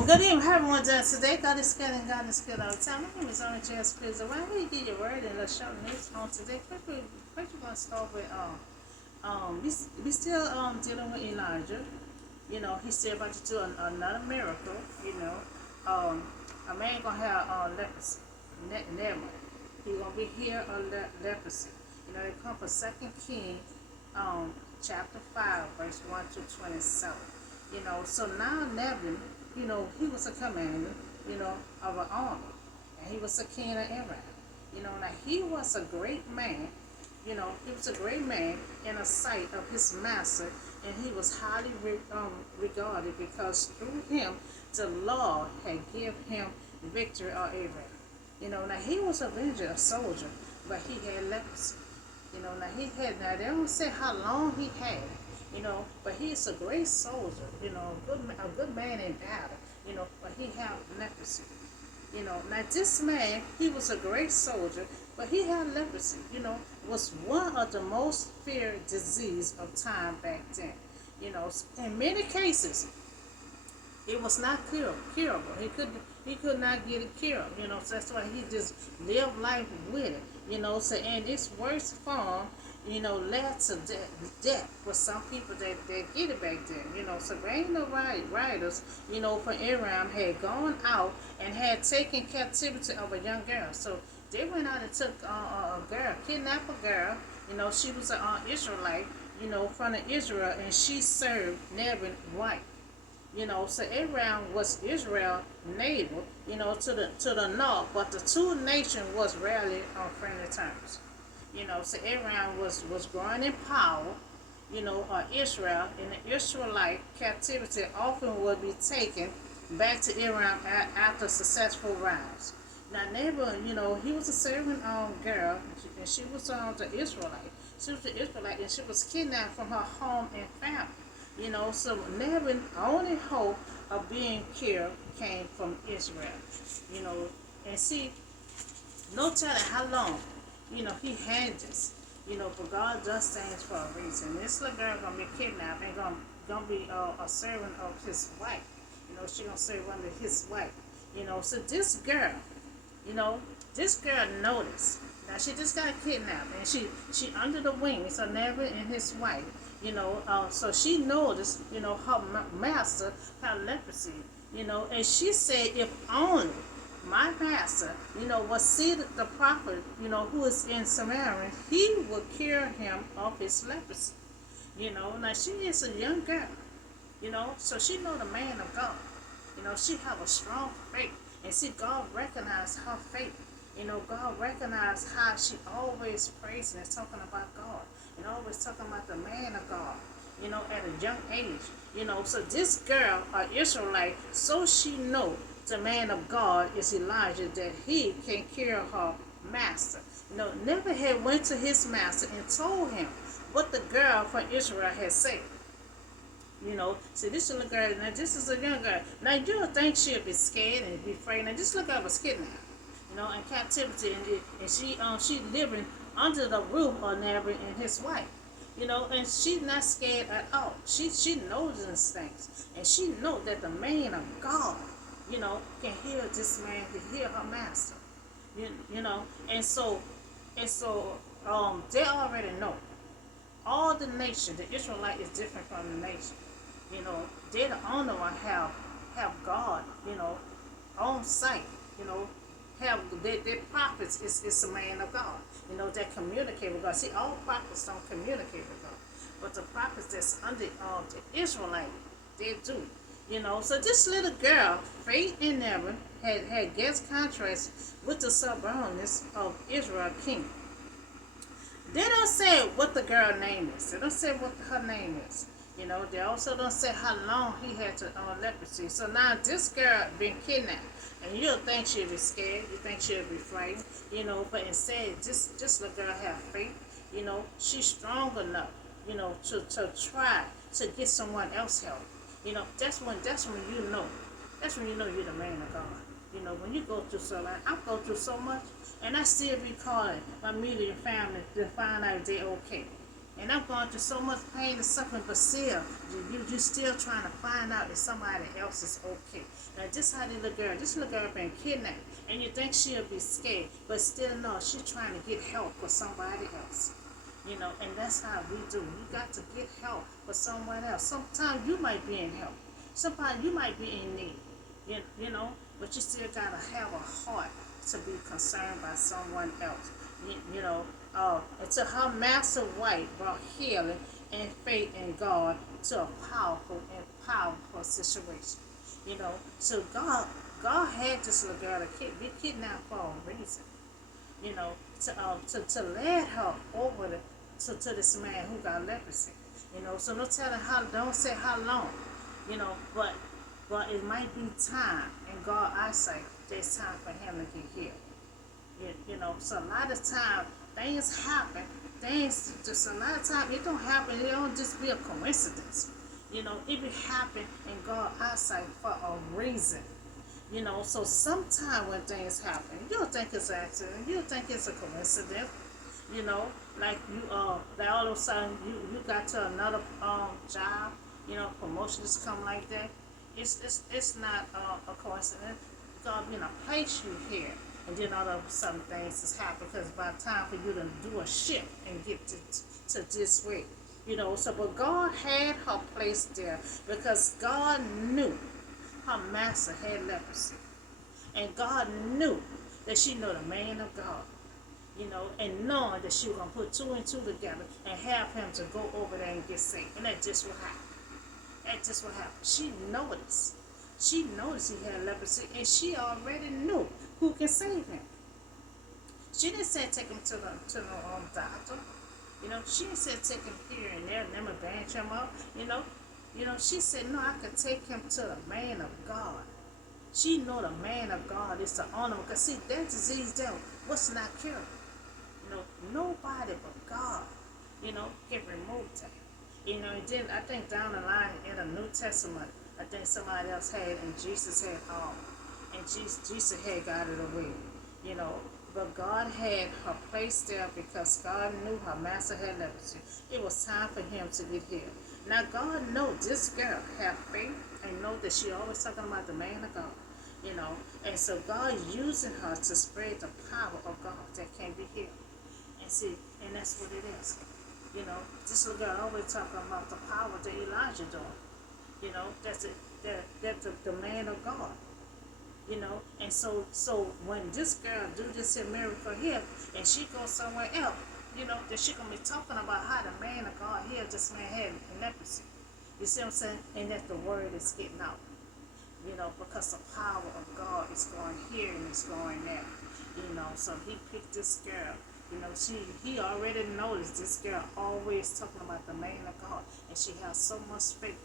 good evening, everyone doing today. God is good and God is good all the time. My name is Only Jazz Pizza. Why don't you get your word and let's show news on today? First, we're going to start with we still dealing with Elijah. You know, he's still about to do another miracle. You know, a man gonna have leprosy, Naaman. He gonna be here on leprosy. You know, they come from Second King, chapter 5, verse 1 to 27. You know, so now Naaman, you know, he was a commander, you know, of an army, and he was a king of Aram. You know, now he was a great man. You know, he was a great man in the sight of his master, and he was highly regarded because through him the Lord had given him victory on Aram. You know, now he was a ranger, a soldier, but he had leprosy. You know, now they don't say how long he had, you know, but he's a great soldier, you know, a good man in battle, you know, but he had leprosy. You know, now this man, he was a great soldier, but he had leprosy, you know, was one of the most feared disease of time back then. You know, in many cases, it was not curable. He could not get it cured. You know, so that's why he just lived life with it. You know, so in its worst form, you know, led to death for some people that get it back then. You know, so ain't no riders, you know, for Aram had gone out and had taken captivity of a young girl. So they went out and took a girl, kidnapped a girl. You know, she was an Israelite, you know, from the Israel, and she served Naaman's wife. You know, so Aram was Israel neighbor, you know, to the north, but the two nations was rarely on friendly terms. You know, so Aram was growing in power, you know, Israel, and the Israelite captivity often would be taken back to Aram after successful rise. Now, neighbor, you know, he was a servant girl, and she was the Israelite. She was the Israelite, and she was kidnapped from her home and family. You know, so Naaman's only hope of being cured came from Israel. You know, and see, no telling how long, you know, he had this. You know, but God does things for a reason. This little girl gonna be kidnapped and gonna be a servant of his wife. You know, she gonna serve under his wife. You know, so this girl, you know, this girl noticed. Now she just got kidnapped, and she under the wings of Naaman and his wife. You know, so she noticed, you know, her master had leprosy. You know, and she said, if only my master, you know, was see the prophet, you know, who is in Samaria, he would cure him of his leprosy. You know, now she is a young girl. You know, so she know the man of God. You know, she have a strong faith, and see, God recognized her faith. You know, God recognized how she always praising and talking about God, and always talking about the man of God, you know, at a young age. You know, so this girl, an Israelite, so she know the man of God is Elijah, that he can cure her master. You know, never had went to his master and told him what the girl from Israel had said. You know, see, this little girl, now this is a young girl. Now you would think she'd be scared and be afraid. Now just look at her kidnapped, you know, in captivity, and she living under the roof of Naaman and his wife. You know, and she's not scared at all. She knows these things, and she knows that the man of God, you know, can heal this man, can heal her master. You know, and so they already know. All the nation, the Israelite is different from the nation. You know, they're the only one have God, you know, on sight. You know, have their prophets is a man of God. You know, that communicate with God. See, all prophets don't communicate with God, but the prophets that's under the Israelite, they do. You know, so this little girl, Faith in Naaman, had guest contrast with the stubbornness of Israel king. They don't say what the girl name is. They don't say what her name is. You know, they also don't say how long he had to leprosy. So now this girl been kidnapped, and you'll think she'll be scared. You think she'll be frightened. You know, but instead, this little girl have faith. You know, she's strong enough. You know, to try to get someone else help. You know, that's when you know. That's when you know you're the man of God. You know, when you go through so much, I go through so much, and I still be calling my immediate family to find out if they're okay. And I'm going through so much pain and suffering, but still, you still trying to find out if somebody else is okay. Now, just how this little girl been kidnapped, and you think she'll be scared, but still no, she's trying to get help for somebody else. And that's how we do. You got to get help for someone else. Sometimes you might be in help. Sometimes you might be in need. But you still gotta have a heart to be concerned by someone else. Until her massive wife brought healing and faith in God to a powerful situation. So God had this little girl to be kidnapped for a reason. To lead her over to this man who got leprosy. So no telling don't say how long. But it might be time in God's eyesight. There's time for him to get healed. So a lot of time things happen. Things just a lot of time it don't happen. It don't just be a coincidence. It be happen in God's eyesight for a reason. So sometime when things happen, you'll think it's an accident. You'll think it's a coincidence. Like like all of a sudden you got to another job. Promotions come like that. It's not a coincidence. God place you here, and then all of a sudden things just happen because by the time for you to do a shift and get to this way. So but God had her placed there because God knew her master had leprosy. And God knew that she knew the man of God. And knowing that she was going to put two and two together and have him to go over there and get saved. And that's just what happened. That's just what happened. She noticed. She noticed he had leprosy, and she already knew who can save him. She didn't say take him to the doctor. She didn't say take him here and there and then bandage him up. She said, no, I could take him to the man of God. She know the man of God is the honor. Because see, that disease there was not cured. Nobody but God, can remove that. And then I think down the line in the New Testament, I think somebody else had, and Jesus had all. And Jesus had got it away. But God had her placed there because God knew her master had leprosy. It was time for him to get healed. Now God knows this girl have faith and know that she always talking about the man of God. And so God using her to spread the power of God that can be healed. And that's what it is. This little girl always talking about the power that Elijah doing. That's it. That's the man of God. And so when this girl do this here miracle here, and she goes somewhere else, that she gonna be talking about how the man of God healed this man had leprosy. You see what I'm saying? And that the word is getting out. Because the power of God is going here and it's going there. So he picked this girl. He already noticed this girl always talking about the man of God, and she has so much faith.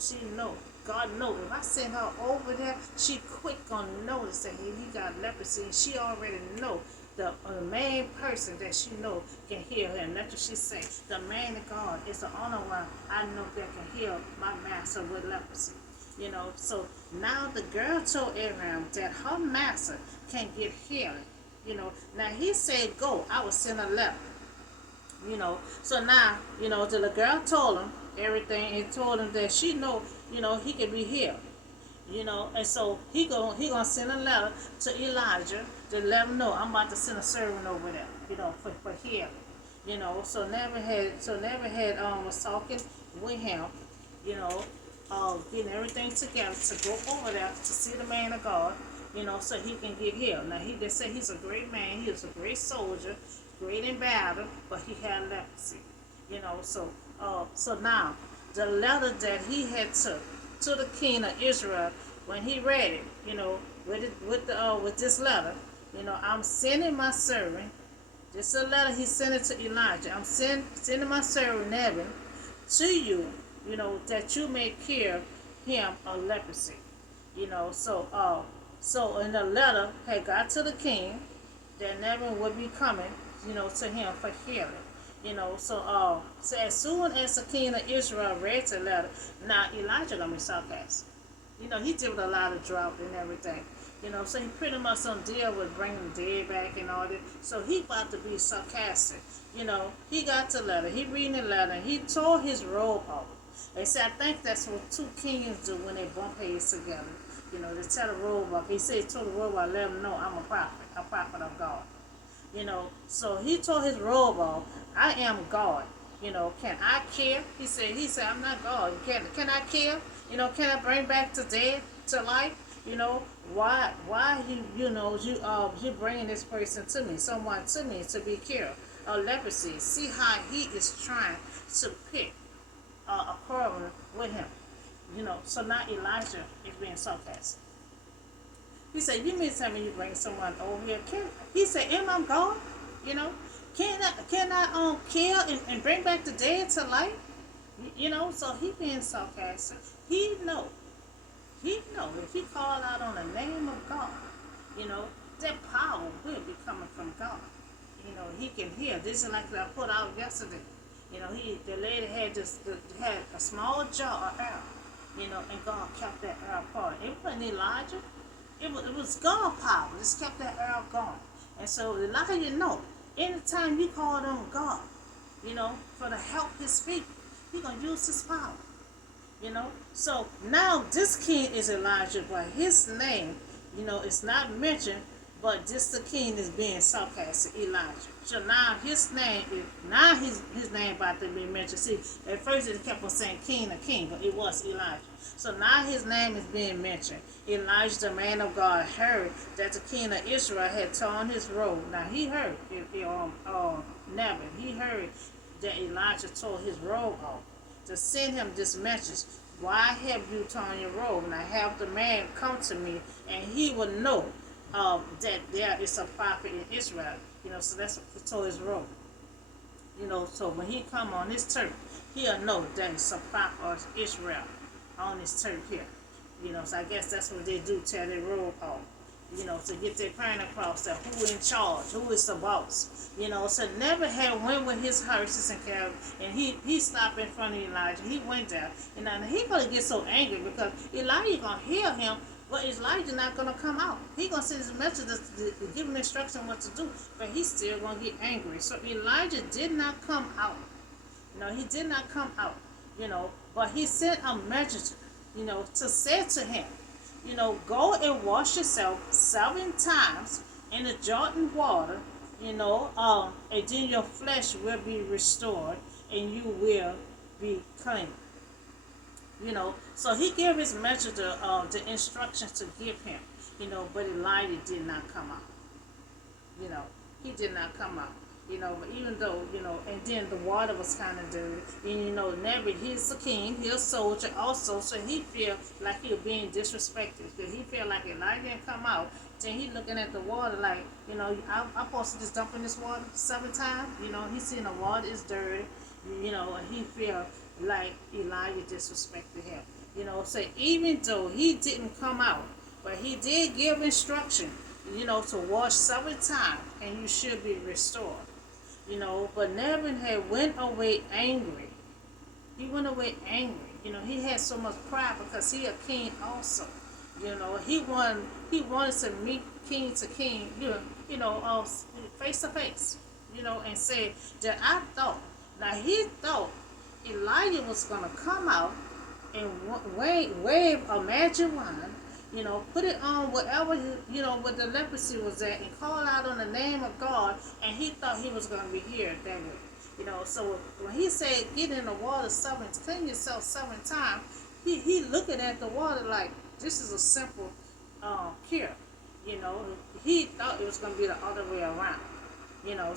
She know God know if I send her over there, she quick gonna notice that he got leprosy, and she already know the main person that she know can heal him. That's what she say. The man of God is the only one I know that can heal my master with leprosy. So now the girl told Abraham that her master can get healing. Now he said, go, I will send a letter. So now, the girl told him everything and told him that she know, he can be healed. And so he gonna send a letter to Elijah to let him know I'm about to send a servant over there, for healing. So never had was talking with him, getting everything together to go over there to see the man of God, so he can get healed. Now he just said he's a great man, he was a great soldier, great in battle, but he had leprosy. So now the letter that he had took to the king of Israel, when he read it, with this letter, I'm sending my servant. This is a letter he sent it to Elijah. I'm sending my servant Naaman to you, that you may cure him of leprosy. So in the letter had got to the king that Naaman would be coming, to him for healing. So as soon as the king of Israel read the letter, now Elijah gonna be sarcastic. He dealt with a lot of drought and everything. So he pretty much don't deal with bringing the dead back and all that. So he about to be sarcastic. He got the letter. He reading the letter. He tore his robe off. They said, I think that's what two kings do when they bump heads together. They tear the robe off. He said, he tore the robe off, let them know I'm a prophet of God. So he tore his robe off. I am God. Can I kill? He said, I'm not God. Can I kill? Can I bring back the dead to life? Why you bringing this person to me, someone to me to be killed? Leprosy. See how he is trying to pick a quarrel with him. So now Elijah is being sarcastic. He said, you mean to tell me you bring someone over here? He said, am I God? You know, can I kill and bring back the dead to life? So he being sarcastic. He know if he call out on the name of God, that power will be coming from God. He can hear. This is like I put out yesterday. The lady had a small jar of air, and God kept that air apart. It wasn't Elijah. It was God power. Just kept that air going. And so Elijah anytime you call on God, for to help his people, he gonna use his power. So now this king is Elijah, but his name, is not mentioned, but just the king is being sarcastic, Elijah. So now his name his name about to be mentioned. See, at first it kept on saying king or king, but it was Elijah. So now his name is being mentioned. Elijah, the man of God, heard that the king of Israel had torn his robe. Now he heard, Naaman, he heard that Elijah tore his robe off to send him this message. Why have you torn your robe? Now have the man come to me, and he will know that there is a prophet in Israel. So that's what he tore his robe. So when he come on this turf, he'll know that it's a prophet of Israel on this turf here. So I guess that's what they do, tear their robe off. To get their point across that who in charge, who is the boss. So never had went with his horses and carriages, and he stopped in front of Elijah. He went there, and now he gonna get so angry because Elijah gonna hear him, but Elijah not gonna come out. He gonna send his message to give him instruction what to do, but he's still gonna get angry. So Elijah did not come out. He did not come out. But he sent a messenger, to say to him, go and wash yourself 7 times in the Jordan water, and then your flesh will be restored and you will be clean. So he gave his messenger the instructions to give him, but Elijah did not come out. He did not come out. But even though, and then the water was kind of dirty, and Never, he's the king, he's a soldier also, so he feel like he was being disrespected, because he feel like Elijah didn't come out, then he looking at the water like, I'm supposed to just dump in this water 7 times, he seen the water is dirty, and he feel like Elijah disrespected him, so even though he didn't come out, but he did give instruction, to wash 7 times, and you should be restored. But Naaman had went away angry. He went away angry. He had so much pride because he a king also. He wanted to meet king to king, face to face, and say that I thought. Now he thought Elijah was gonna come out and wave a magic wand, put it on wherever, where the leprosy was at, and call out on the name of God, and he thought he was going to be heard that way. So when he said, get in the water 7, clean yourself 7 times, he looking at the water like, this is a simple cure. He thought it was going to be the other way around.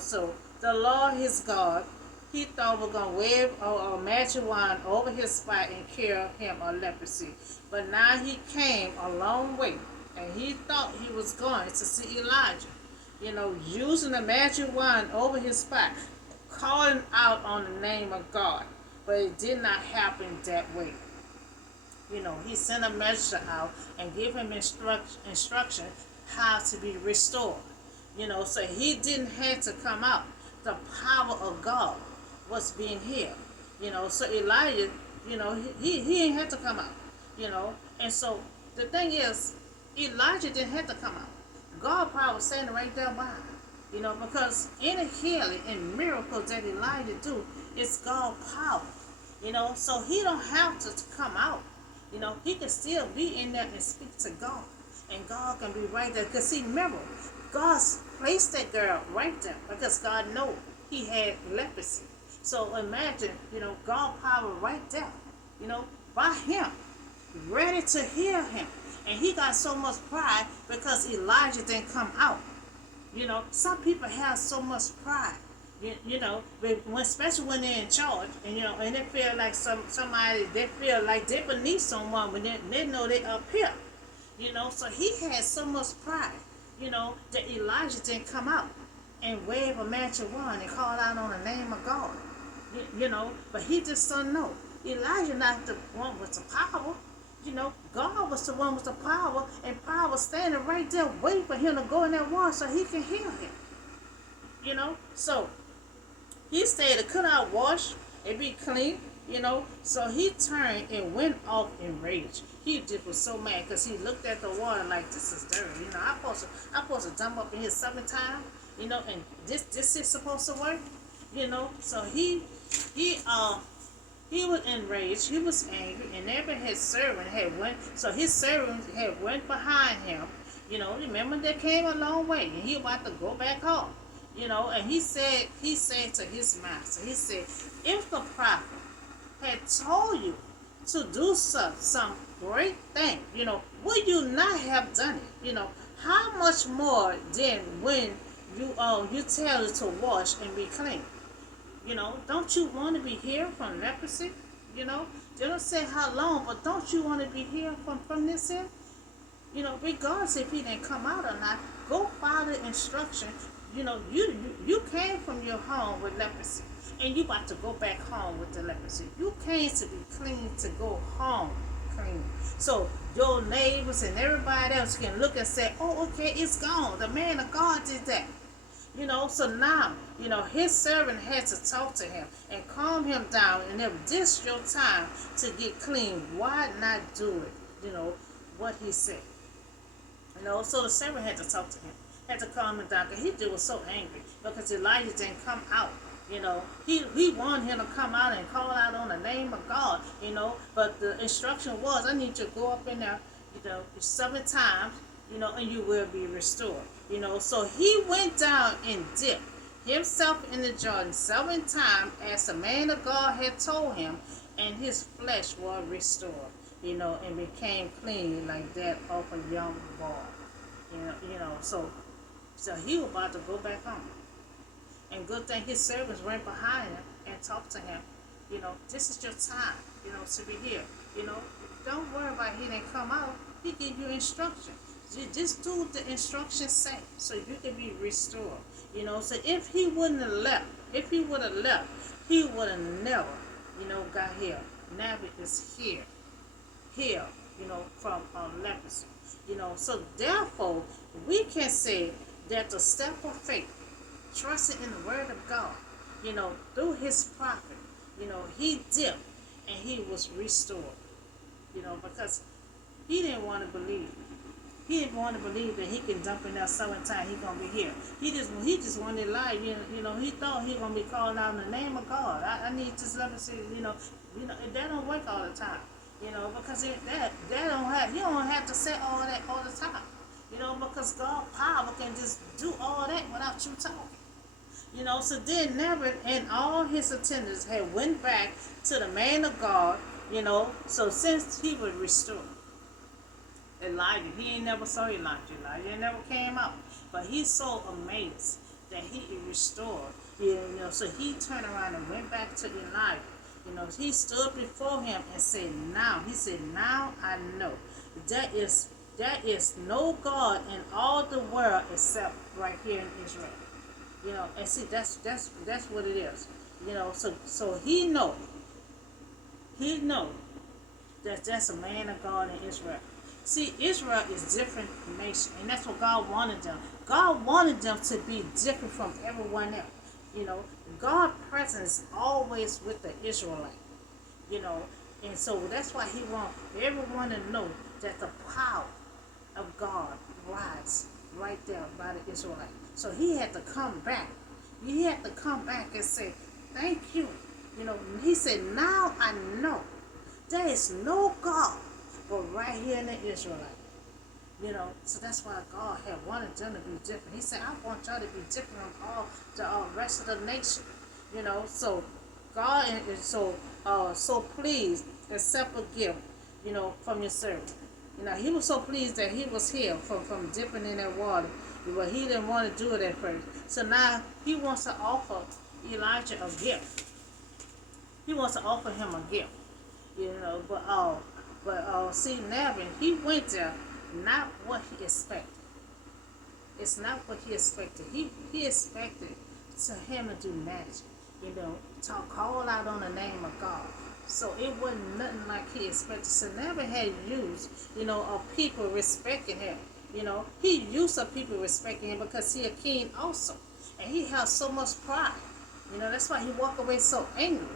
So the Lord, his God, he thought was going to wave a magic wand over his spot and cure him of leprosy. But now he came a long way, and he thought he was going to see Elijah, using the magic wand over his spot, calling out on the name of God. But it did not happen that way. He sent a messenger out and gave him instruction how to be restored. So he didn't have to come out. The power of God was being healed. So Elijah, he ain't had to come out. And so the thing is, Elijah didn't have to come out. God power was standing right there by him. Because any healing and miracles that Elijah do, it's God power. So he don't have to come out. He can still be in there and speak to God. And God can be right there. Because see, remember, God's placed that girl right there because God know he had leprosy. So imagine, God power right there, by him, ready to heal him. And he got so much pride because Elijah didn't come out. Some people have so much pride. Especially when they're in charge, and they feel like somebody, they feel like they beneath someone when they know they up here. So he had so much pride, that Elijah didn't come out and wave a magic wand and call out on the name of God. But he just don't know. Elijah not the one with the power. God was the one with the power, and power was standing right there waiting for him to go in that water so he can heal him. So he stayed to cut out, wash, and be clean. So he turned and went off in rage. He just was so mad because he looked at the water like, this is dirty. I'm supposed to jump up in here 7 times. And this is supposed to work. So he was enraged, he was angry, and every his servant had went. So his servant had went behind him. Remember they came a long way, and he about to go back home. And he said to his master, he said, if the prophet had told you to do some great thing, would you not have done it? How much more then when you tell it to wash and be clean? Don't you want to be healed from leprosy? They don't say how long, but don't you want to be healed from this sin? Regardless if he didn't come out or not, go follow the instruction. You came from your home with leprosy, and you about to go back home with the leprosy. You came to be clean to go home clean. So your neighbors and everybody else can look and say, oh, okay, it's gone. The man of God did that. So now, his servant had to talk to him and calm him down. And if this your time to get clean, why not do it? What he said. So the servant had to talk to him, had to calm him down, because he just was so angry because Elijah didn't come out. He wanted him to come out and call out on the name of God. But the instruction was, I need you to go up in there, 7 times, and you will be restored. So he went down and dipped himself in the Jordan 7 times as the man of God had told him, and his flesh was restored, and became clean like that of a young boy. So he was about to go back home. And good thing his servants went behind him and talked to him. This is your time, to be here. Don't worry about he didn't come out. He give you instruction. Just do what the instructions say so you can be restored. So if he wouldn't have left, he would have never, got here. Now it is here, from leprosy. So therefore, we can say that the step of faith, trusting in the word of God, through his prophet, he dipped and he was restored, because he didn't want to believe. He didn't want to believe that he can jump in there 7 times, he's going to be here. He just wanted to lie, he thought he was going to be calling out in the name of God. I need this leprosy, that don't work all the time, because you don't have to say all that all the time, because God power can just do all that without you talking. So then Naaman and all his attendants had went back to the man of God, so since he was restored. Elijah, he ain't never saw Elijah. Elijah never came out. But he's so amazed that he is restored. So he turned around and went back to Elijah. He stood before him and said, now I know there is no God in all the world except right here in Israel. And see, that's what it is. So he know that that's a man of God in Israel. See, Israel is different nation, and that's what God wanted them. God wanted them to be different from everyone else. God's presence is always with the Israelite. And so that's why he wants everyone to know that the power of God right there by the Israelite. So he had to come back. He had to come back and say, thank you. He said, now I know there is no God but right here in the Israelite. So that's why God had wanted them to be different. He said, I want y'all to be different from all the rest of the nation. So God is so pleased accept a gift, from your servant. He was so pleased that he was healed from dipping in that water, but he didn't want to do it at first. So now he wants to offer Elijah a gift. He wants to offer him a gift, but see, Naaman, he went there not what he expected. It's not what he expected. He expected to him to do magic, to call out on the name of God. So it wasn't nothing like he expected. So Naaman had used, of people respecting him. He used of people respecting him because he a king also, and he has so much pride. That's why he walked away so angry.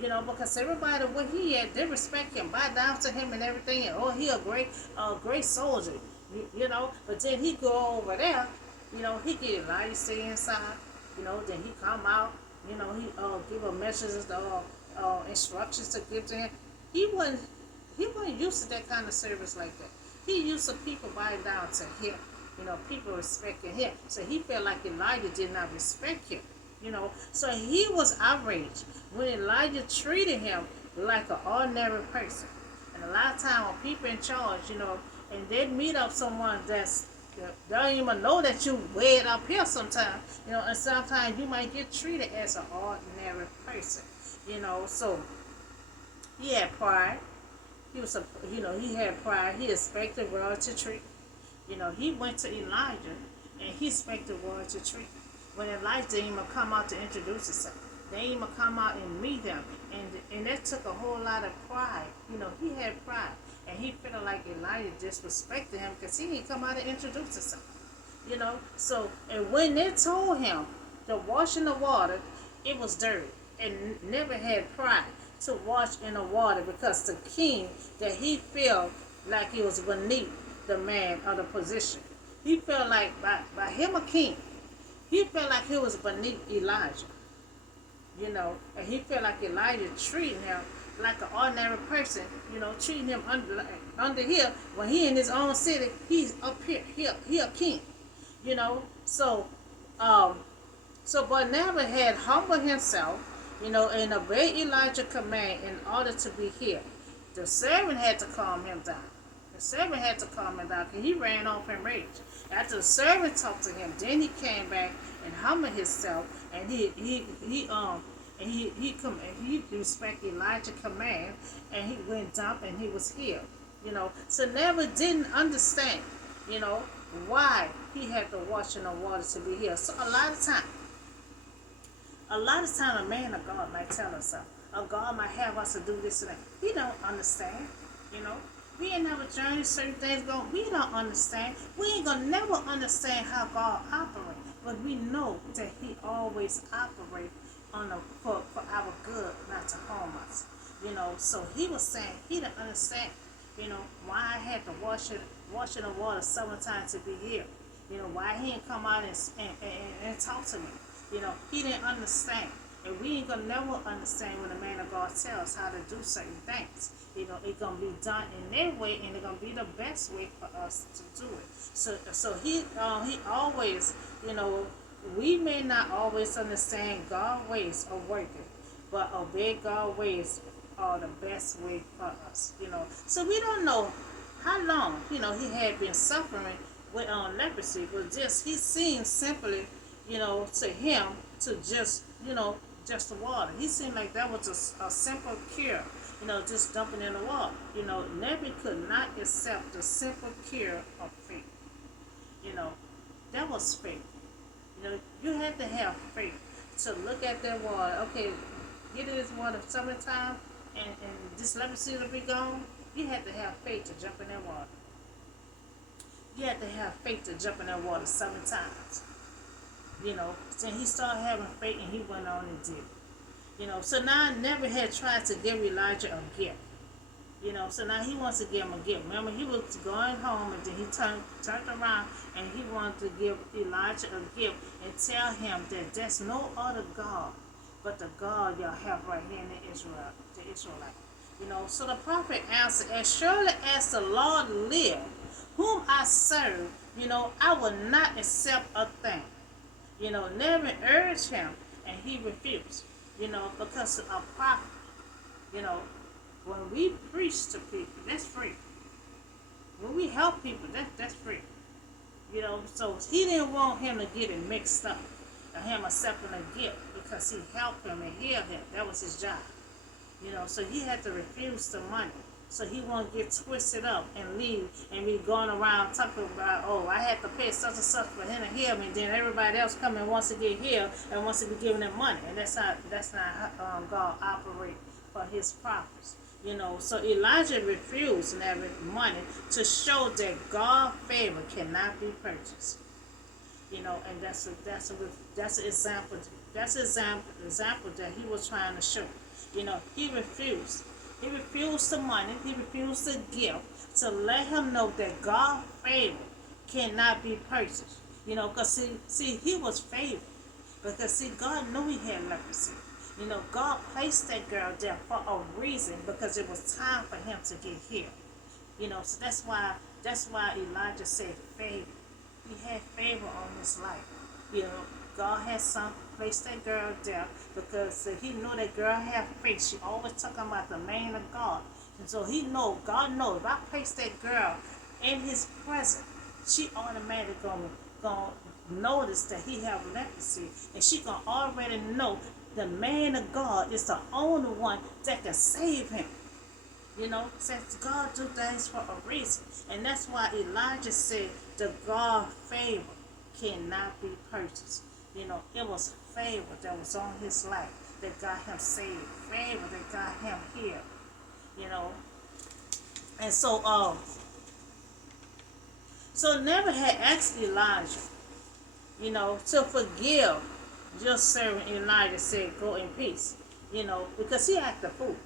Because everybody what he had, they respect him, bow down to him and everything. And, he a great soldier. But then he go over there. He get Elijah stay inside. Then he come out. He give a messages, instructions to give to him. He wasn't used to that kind of service like that. He used to people bowing down to him. People respecting him. So he felt like Elijah did not respect him. So he was outraged when Elijah treated him like an ordinary person. And a lot of times when people in charge, and they meet up someone that don't even know that you way up here sometimes, and sometimes you might get treated as an ordinary person, so he had pride. He had pride. He expected royalty treatment. He went to Elijah and he expected royalty treatment. When Elijah didn't even come out to introduce himself, they didn't even come out and meet him, and that took a whole lot of pride. He had pride, and he felt like Elijah disrespected him because he didn't come out and introduce himself. So, and when they told him to wash in the water, it was dirty, and never had pride to wash in the water because the king that he felt like he was beneath the man of the position. He felt like by him a king. He felt like he was beneath Elijah, and he felt like Elijah treating him like an ordinary person, treating him under here when he in his own city, he's up here, he a king, So, but Naaman had humbled himself, and obeyed Elijah's command in order to be healed. The servant had to calm him down. He ran off in rage. After the servant talked to him, then he came back and humbled himself, and he respected Elijah's command, and he went down and he was healed. So Naaman didn't understand, why he had to wash in the water to be healed. So a lot of time a man of God might tell us something. Or God might have us to do this and that. He don't understand, We ain't never journey certain things going. We don't understand. We ain't gonna never understand how God operates. But we know that He always operates for our good, not to harm us. So He was saying He didn't understand, why I had to wash in the water 7 times to be healed. Why He didn't come out and talk to me. He didn't understand. And we ain't gonna never understand when the man of God tells us how to do certain things. It's gonna be done in their way, and it's gonna be the best way for us to do it. So he always, we may not always understand God's ways of working, but obey God's ways are the best way for us. So we don't know how long, he had been suffering with leprosy, but just he seemed simply, to him to just the water. He seemed like that was a simple cure, just dumping in the water. Nebi could not accept the simple cure of faith. That was faith. You had to have faith to look at that water. Okay, get in this water summertime, and this leprosy will be gone. You had to have faith to jump in that water. You had to have faith to jump in that water 7 times. Then he started having faith, and he went on and did it. So now Nebi had tried to give Elijah a gift. So now he wants to give him a gift. Remember, he was going home and then he turned around and he wanted to give Elijah a gift and tell him that there's no other God but the God y'all have right here in the Israelite. So the prophet answered, as surely as the Lord live, whom I serve, I will not accept a thing. Never urged him and he refused, because a prophet, you know, when we preach to people, that's free. When we help people, that's free. So he didn't want him to get it mixed up, or him accepting a gift because he helped him and healed him. That was his job. So he had to refuse the money. So he won't get twisted up and leave and be going around talking about, oh, I had to pay such and such for him to heal me. And then everybody else coming and wants to get healed and wants to be giving them money. And that's not how God operates for his prophets. So Elijah refused that money to show that God's favor cannot be purchased. And that's an example. That's an example that he was trying to show. He refused. He refused the money. He refused the gift to let him know that God's favor cannot be purchased. Because see, he was favored. Because see, God knew he had leprosy. God placed that girl there for a reason, because it was time for him to get healed. So that's why Elijah said favor. He had favor on his life. God had placed that girl there because he knew that girl had faith. She always talking about the man of God. And so God knows, if I place that girl in his presence, she automatically gonna notice that he have leprosy. And she gonna already know the man of God is the only one that can save him. Says God do things for a reason. And that's why Elijah said the God favor cannot be purchased. It was favor that was on his life that got him saved. Favor that got him healed. And so never had asked Elijah, to forgive your servant. Elijah said, go in peace. Because he asked the fool.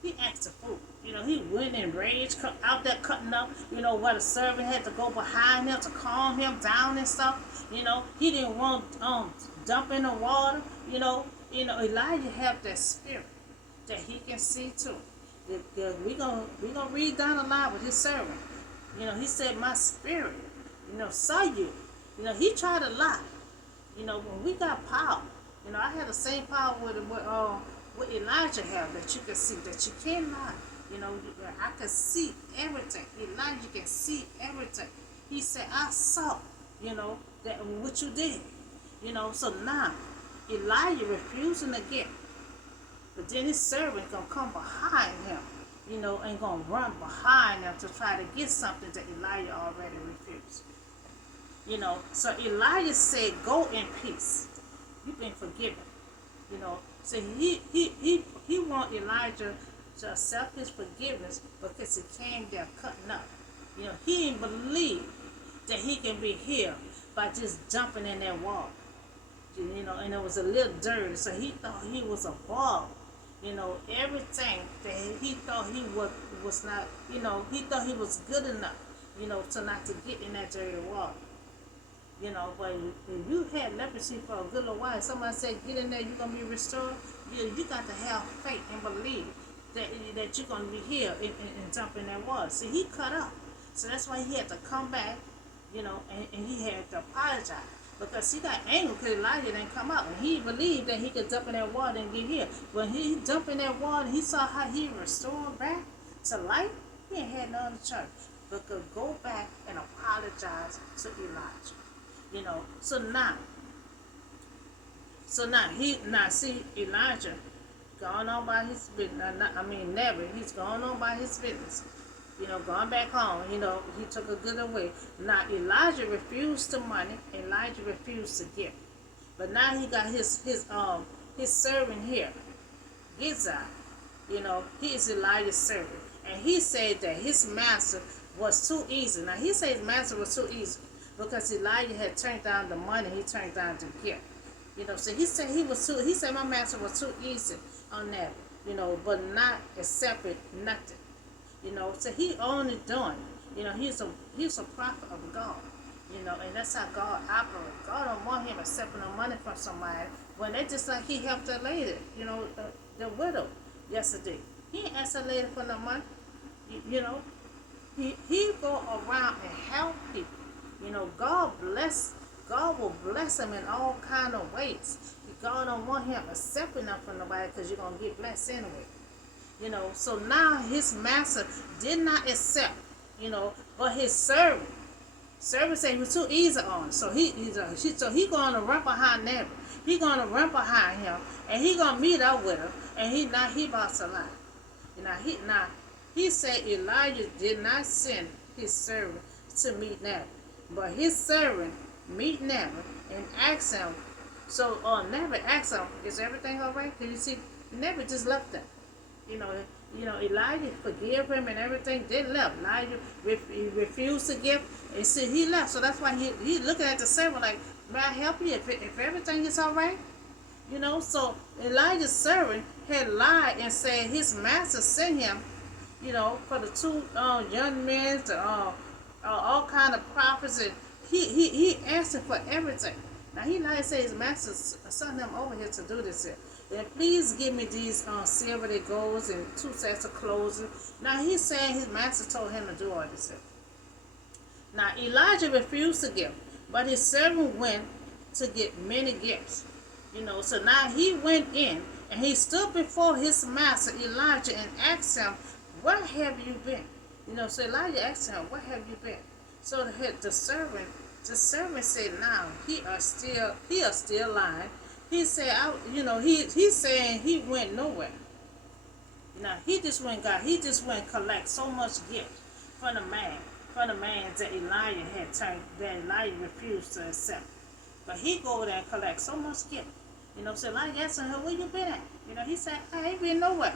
He asked the fool. He went in rage, out there cutting up, where the servant had to go behind him to calm him down and stuff. He didn't want dump in the water. Elijah had that spirit that he can see too. We gonna read down the line with his servant. He said, my spirit, saw you. He tried to lie. When we got power, I had the same power with Elijah had, that you can see, that you can't lie. I can see everything. Elijah can see everything. He said, I saw, that what you did. So now Elijah refusing the gift. But then his servant gonna come behind him, and gonna run behind him to try to get something that Elijah already refused. So Elijah said, go in peace. You've been forgiven. So he want Elijah to accept his forgiveness because he came there cutting up. He didn't believe that he can be healed by just jumping in that water. And it was a little dirty, so he thought he was a ball. Everything that he thought he was not, he thought he was good enough, to not to get in that dirty water. But if you had leprosy for a good little while, somebody said, get in there, you're going to be restored. You got to have faith and believe that you're going to be healed and jump in that water. See, he cut up. So that's why he had to come back, and he had to apologize. Because he got angry because Elijah didn't come out. And he believed that he could jump in that water and get healed. When he jumped in that water, he saw how he restored back to life. He ain't had no other choice but to go back and apologize to Elijah. See, Elijah gone on by his business. He's gone on by his business. Going back home, he took a good away. Now Elijah refused the money. Elijah refused the gift. But now he got his servant here, Gizai. He is Elijah's servant, and he said that his master was too easy. Now he said his master was too easy because Elijah had turned down the money. He turned down the gift. So he said He said my master was too easy on that. But not accepted nothing. So he only doing it. He's a prophet of God. And that's how God operates. God don't want him accepting no money from somebody when they just like he helped the lady, the widow yesterday. He ain't asked the lady for no money. You know, he go around and help people. God will bless him in all kind of ways. God don't want him accepting them from nobody because you're gonna get blessed anyway. So now his master did not accept, but his servant said he was too easy on him. So he gonna run behind Naaman. He gonna run behind him, and he gonna meet up with him, and he about to lie. He said Elijah did not send his servant to meet Naaman, but his servant meet Naaman and asked him. So Naaman asked him, "Is everything all right?" Cause you see, Naaman just left them. You know, Elijah forgave him and everything. They left. Elijah he refused to give, and see he left. So that's why he looking at the servant like, "May I help you if everything is all right?" So Elijah's servant had lied and said his master sent him, for the two young men, all kind of prophets, and he asked him for everything. Now he lied and said his master sent him over here to do this here. And please give me these silver that goes and 2 sets of clothes. Now he's saying his master told him to do all this here. Now Elijah refused to give, but his servant went to get many gifts. So now he went in and he stood before his master Elijah and asked him, "Where have you been?" So Elijah asked him, "Where have you been?" So the servant said, "Now he are still lying." He said, he's saying he went nowhere. He just went collect so much gift from the man that Elijah refused to accept. But he go over there and collect so much gift. So Elijah asked him, "Where you been at?" He said, "I ain't been nowhere."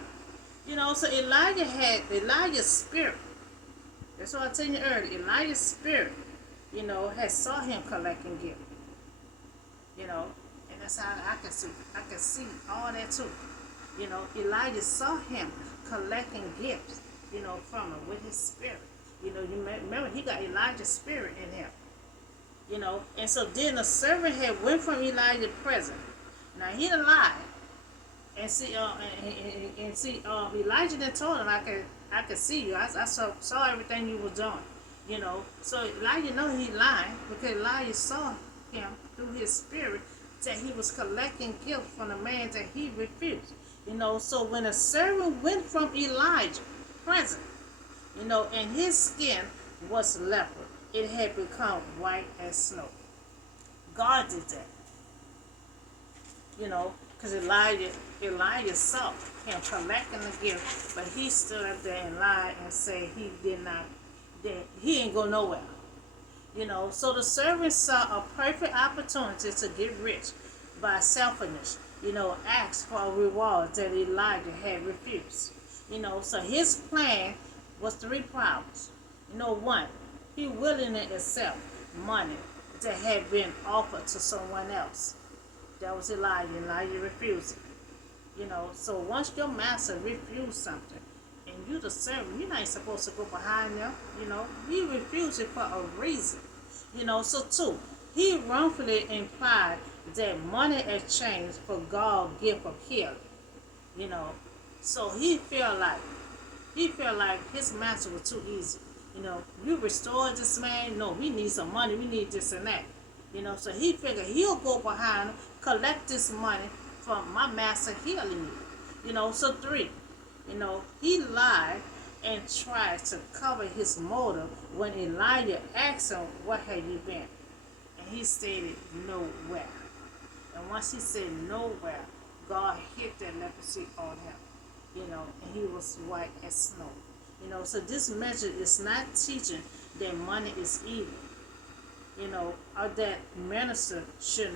So Elijah had Elijah's spirit. That's what I told you earlier. Elijah's spirit, had saw him collecting gift. And that's how I can see all that too. Elijah saw him collecting gifts, from him with his spirit. You remember he got Elijah's spirit in him. And so then the servant had went from Elijah's presence. Now he done lied. And see, Elijah then told him, I could see you. I saw everything you was doing. So Elijah know he lied because Elijah saw him through his spirit that he was collecting gifts from the man that he refused. So when a servant went from Elijah present, and his skin was leopard, it had become white as snow. God did that. Because Elijah saw him collecting the gift, but he stood up there and lied and said he ain't go nowhere. So the servant saw a perfect opportunity to get rich by selfishness, asked for a reward that Elijah had refused. So his plan was 3 problems. One, he willingly accept money that had been offered to someone else. That was Elijah. Elijah refused it. So once your master refused something, and you the servant, you're not supposed to go behind them. He refused it for a reason. So 2, he wrongfully implied that money exchanged for God's gift of healing. So he felt like his master was too easy. You restored this man. No, we need some money. We need this and that. So he figured he'll go behind him, collect this money from my master healing you. So 3, he lied and tried to cover his motive when Elijah asked him, "Where have you been?" And he stated, "Nowhere." And once he said nowhere, God hit that leprosy on him. And he was white as snow. So this message is not teaching that money is evil. Or that minister should